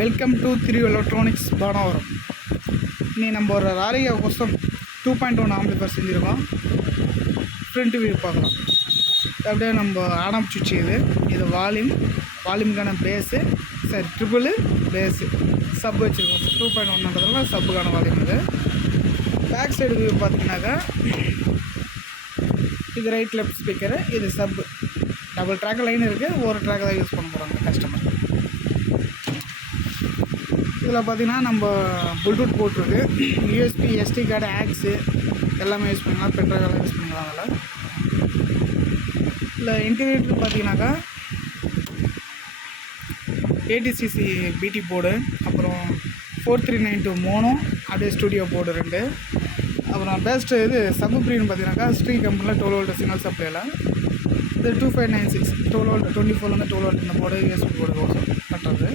Welcome to Thiru electronics Panavaram. இனி நம்ம ஒரு ராலிகா கொஸ்டம் 2.1 ஆம்பிளிஃபையர் செஞ்சுருக்கோம். ஃப்ரண்ட் வியூ பார்க்கலாம். அப்படியே நம்ம ஆடம் சுவிட்ச் இது வால்யூமுக்கான பேஸு, சரி ட்ரிபிள் பேஸு சப் வச்சுருக்கோம். 2.1ன்றதுனால சப்புக்கான வால்யூம் இது. பேக் சைடு வியூ பார்த்தீங்கன்னாக்கா இது ரைட் லெஃப்ட் ஸ்பீக்கரு, இது சப்பு. டபுள் ட்ராக் லைன் இருக்குது, ஒரு ட்ராக் தான் யூஸ் பண்ண போகிறாங்க கஸ்டமர். இதில் பார்த்திங்கன்னா நம்ம ப்ளூடூத் போட்டிருக்கு, யூஎஸ்பி, எஸ்டி கார்டு, ஆக்ஸு எல்லாமே யூஸ் பண்ணிக்கலாம், பென்ட்ரைவ் யூஸ் பண்ணிக்கலாம். அதில் இல்லை இன்டீரியர் பார்த்தீங்கன்னாக்கா 80cc பிடி போர்டு, அப்புறம் 4392 மோனோ, அப்படியே ஸ்டுடியோ போர்டு 2. அப்புறம் பெஸ்ட்டு இது சப்பு ப்ரீன்னு பார்த்தீங்கன்னாக்கா ஸ்ரீ கம்பெனியில் 12 வோல்ட் சிங்கிள் சப்ளையில் இது 2596 12 வோல்ட் 24 12 வோல்ட் இந்த போர்டு யூஎஸ்பி போர்டு கட்டுறது.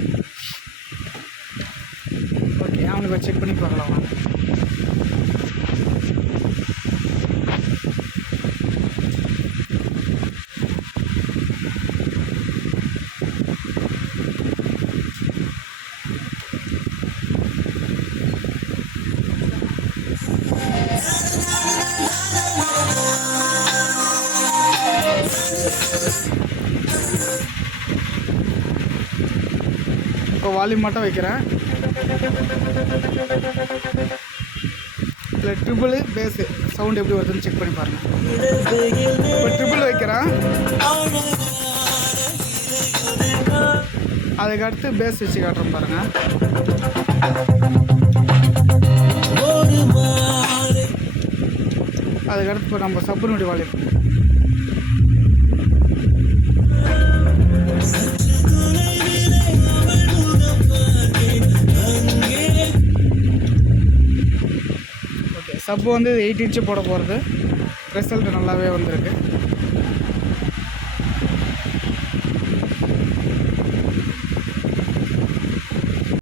ஓகே, அவனுக்கு செக் பண்ணி பார்க்கலாம். இப்போ வால்யூம் மட்டும் வைக்கிறேன். இல்லை ட்ரிபிள் பேஸு சவுண்ட் எப்படி வருதுன்னு செக் பண்ணி பாருங்கள். இப்போ ட்ரிபிள் வைக்கிறேன், அதுக்கு அடுத்து பேஸ் வச்சு காட்டுறோம் பாருங்கள். அதுக்கடுத்து இப்போ நம்ம சப்புனுடைய வால்யூம் சப்பு வந்து 8 இன்ச்சு போட போகிறது. ரிசல்ட் நல்லாவே வந்திருக்கு.